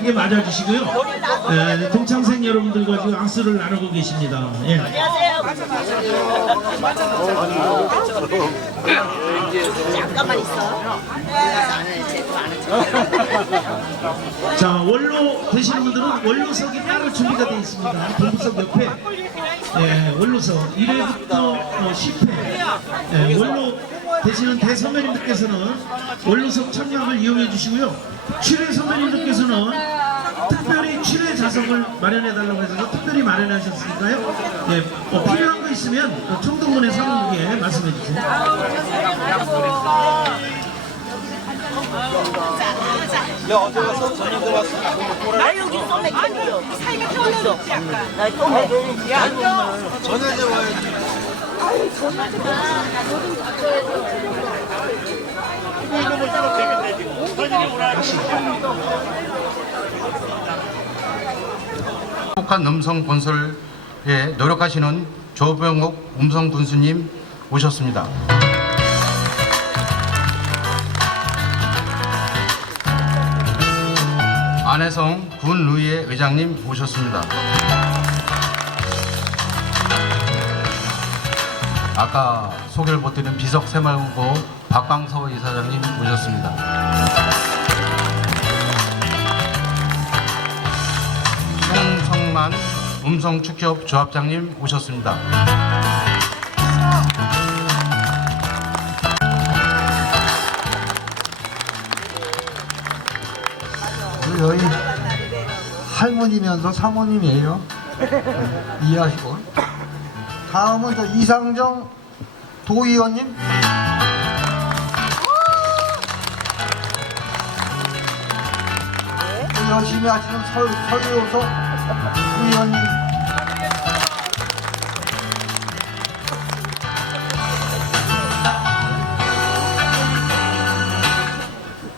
따뜻하게 맞아주시고요. 에, 동창생 여러분들과 지금 악수를 나누고 계십니다. 예. 잠깐만 있어. 나는 제도 안 해. 자 원로 되시는 분들은 원로석이 따로 준비가 되어 있습니다. 동부석 옆에 예, 원로석 1회부터 어, 10회 예, 원로 되시는 대선배님들께서는 원로석 청량을 이용해 주시고요. 7회 선배님들께서는 특별히 7회 좌석을 마련해 달라고 해서 특별히 마련하셨으니까요. 예, 어, 필요한 거 있으면 어, 청동문의 사무국에 말씀해 주세요. 나 여기 소맥 캔줘. 사이가. 나 소맥. 야, 전화제 와야지. 행복한 음성 건설에 노력하시는 조병욱 음성 군수님 오셨습니다. 안혜성 군의회 의장님 오셨습니다. 아까 소개를 못 드린 비석 새마을고 박광서 이사장님 오셨습니다. 송성만 음성축협 조합장님 오셨습니다. 여기 할머니면서 사모님이에요. 이해하시고. 다음은 저 이상정 도의원님. 또 열심히 하시는 설, 설교서 의원님.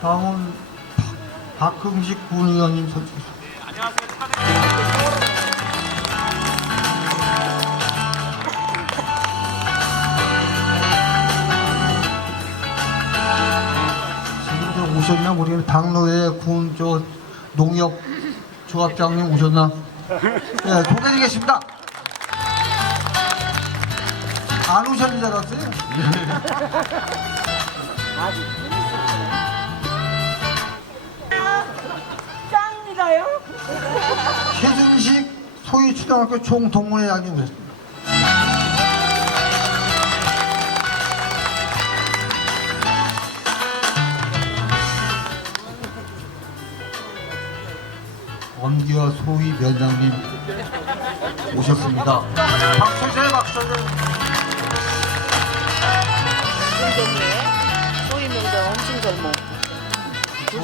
다음은 박- 박흥식 군의원님 서주세요. 오셨나 모르겠는데 당로에 군저 농협 조합장님 오셨나? 네, 소개드리겠습니다. 안 오셨는 줄 알았어요. 짱이다요? 최준식 소위초등학교 총동문회장님 오셨습니다. 위 면장님 오셨습니다. 박수세 박수세. 소임명대. 소임명대 엄청 젊어.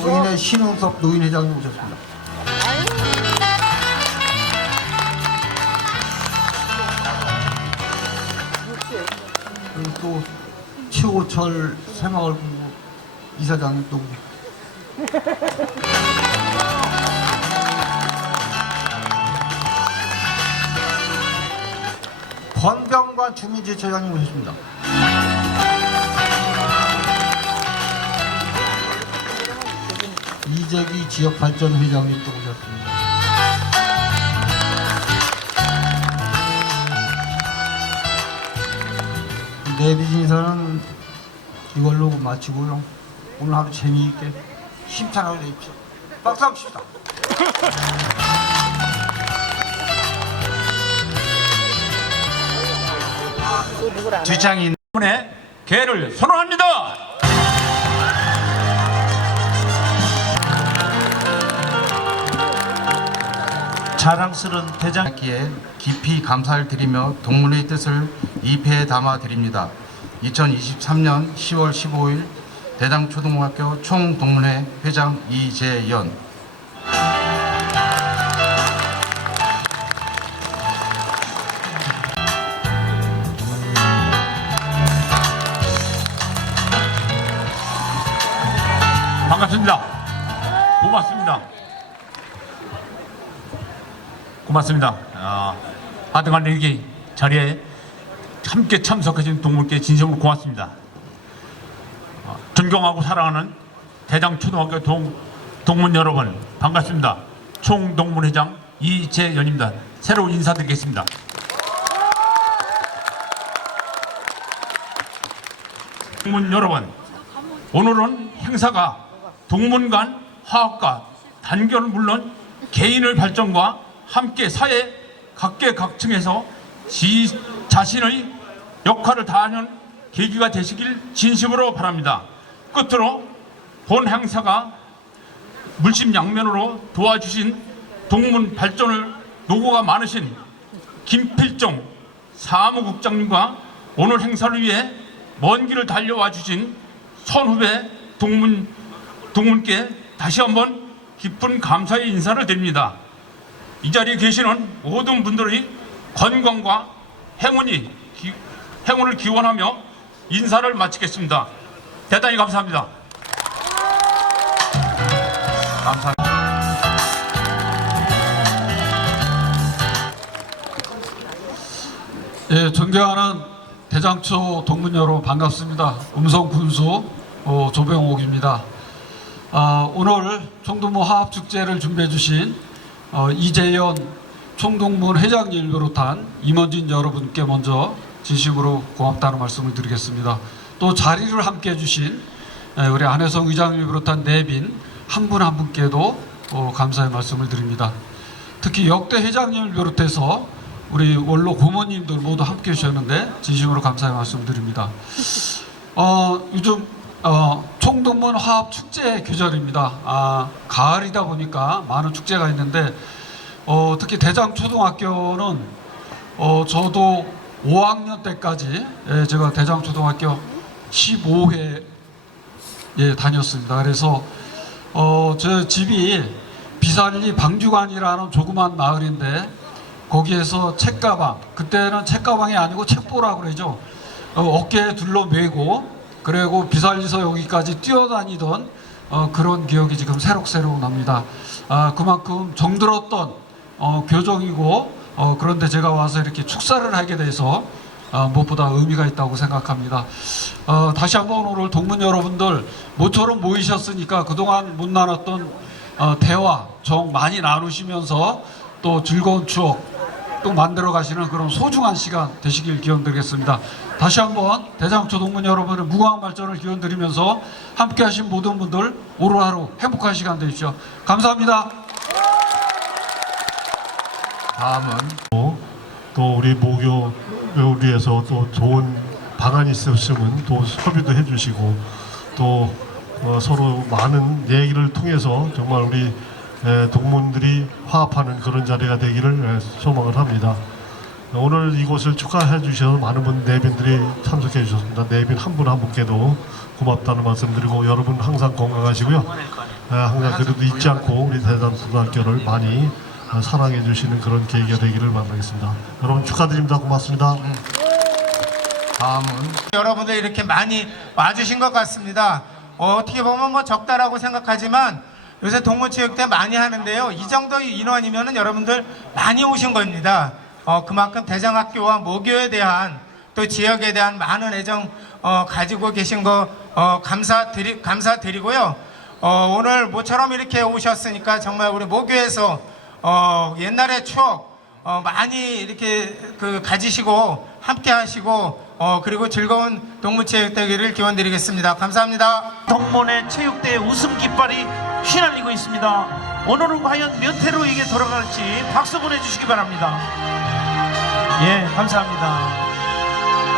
노인의 신은섭 노인 회장님 오셨습니다. 그리고 또 최호철 새마을본부 이사장님 또 권병관 주민지처장님 오셨습니다. 이재기 지역발전회장님 또 오셨습니다. 내비 인사는 이걸로 마치고요. 오늘 하루 재미있게 심찬하게 되십시오. 박수 한번 칩시다. 뒷장이 분의 개를 선언합니다. 자랑스러운 대장 기에 깊이 감사를 드리며 동문회의 뜻을 입회에 담아 드립니다. 2023년 10월 15일 대장초등학교 총동문회 회장 이재연 고맙습니다. 고맙습니다. 아, 하여튼간 이렇게 자리에 함께 참석하신 동물께 진심으로 고맙습니다. 어, 존경하고 사랑하는 대장초등학교 동, 동문 여러분 반갑습니다. 총동문회장 이재연입니다. 새로 인사드리겠습니다. 동문 여러분, 오늘은 행사가 동문 간 화학과 단결은 물론 개인의 발전과 함께 사회 각계각층에서 지 자신의 역할을 다하는 계기가 되시길 진심으로 바랍니다. 끝으로 본 행사가 물심양면으로 도와주신 동문 발전을 노고가 많으신 김필종 사무국장님과 오늘 행사를 위해 먼 길을 달려와 주신 선후배 동문 동문께 다시 한번 깊은 감사의 인사를 드립니다. 이 자리에 계시는 모든 분들의 건강과 행운이 기- 행운을 기원하며 인사를 마치겠습니다. 대단히 감사합니다. 감사합니다. 예, 존경하는 대장초 동문 여러분 반갑습니다. 음성 군수 어, 조병옥입니다. 아, 오늘 총동문 화합축제를 준비해 주신 어, 이재현 총동문 회장님을 비롯한 임원진 여러분께 먼저 진심으로 고맙다는 말씀을 드리겠습니다. 또 자리를 함께 해주신 예, 우리 안혜성 의장님을 비롯한 내빈 한분한 분께도 어, 감사의 말씀을 드립니다. 특히 역대 회장님을 비롯해서 우리 원로 고모님들 모두 함께 해주셨는데 진심으로 감사의 말씀드립니다. 어, 요즘 어, 총동문 화합 축제 계절입니다. 아, 가을이다 보니까 많은 축제가 있는데 어, 특히 대장 초등학교는 어, 저도 5학년 때까지 예, 제가 대장 초등학교 15회 예, 다녔습니다. 그래서 어, 저 집이 비산리 방주관이라는 조그만 마을인데 거기에서 책가방 그때는 책가방이 아니고 책보라고 그러죠. 어, 어깨에 둘러 매고 그리고 비산리서 여기까지 뛰어다니던 어, 그런 기억이 지금 새록새록 납니다. 아, 그만큼 정들었던 어, 교정이고 어, 그런데 제가 와서 이렇게 축사를 하게 돼서 어, 무엇보다 의미가 있다고 생각합니다. 어, 다시 한번 오늘 동문 여러분들 모처럼 모이셨으니까 그동안 못 나눴던 어, 대화, 정 많이 나누시면서 또 즐거운 추억 또 만들어 가시는 그런 소중한 시간 되시길 기원드리겠습니다. 다시 한번 대장초 동문 여러분의 무궁한 발전을 기원드리면서 함께 하신 모든 분들 오늘 하루 행복한 시간 되십시오. 감사합니다. 다음은 또 우리 모교를 위해서 또 좋은 방안이 있으시면 또 협의도 해주시고 또 어, 서로 많은 얘기를 통해서 정말 우리 에, 동문들이 화합하는 그런 자리가 되기를 에, 소망을 합니다. 오늘 이곳을 축하해 주셔서 많은 분 내빈들이 참석해 주셨습니다. 내빈 한 분 한 분께도 고맙다는 말씀드리고 여러분 항상 건강하시고요. 에, 항상 그래도 잊지 않고 우리 대단고등학교를 많이 어, 사랑해 주시는 그런 계기가 되기를 바라겠습니다. 여러분 축하드립니다. 고맙습니다. 다음은 여러분들 이렇게 많이 와주신 것 같습니다. 어, 어떻게 보면 뭐 적다라고 생각하지만 요새 동문체육대 많이 하는데요. 이 정도 인원이면은 여러분들 많이 오신 겁니다. 어, 그만큼 대장학교와 모교에 대한 또 지역에 대한 많은 애정 어, 가지고 계신 거 어, 감사드리 감사드리고요. 어, 오늘 모처럼 이렇게 오셨으니까 정말 우리 모교에서 어, 옛날의 추억 어, 많이 이렇게 그 가지시고 함께 하시고 어, 그리고 즐거운 동문체육 되기를 기원드리겠습니다. 감사합니다. 동문의 체육대회 웃음 깃발이 휘날리고 있습니다. 오늘은 과연 몇 회로 이게 돌아갈지 박수 보내주시기 바랍니다. 예, 감사합니다.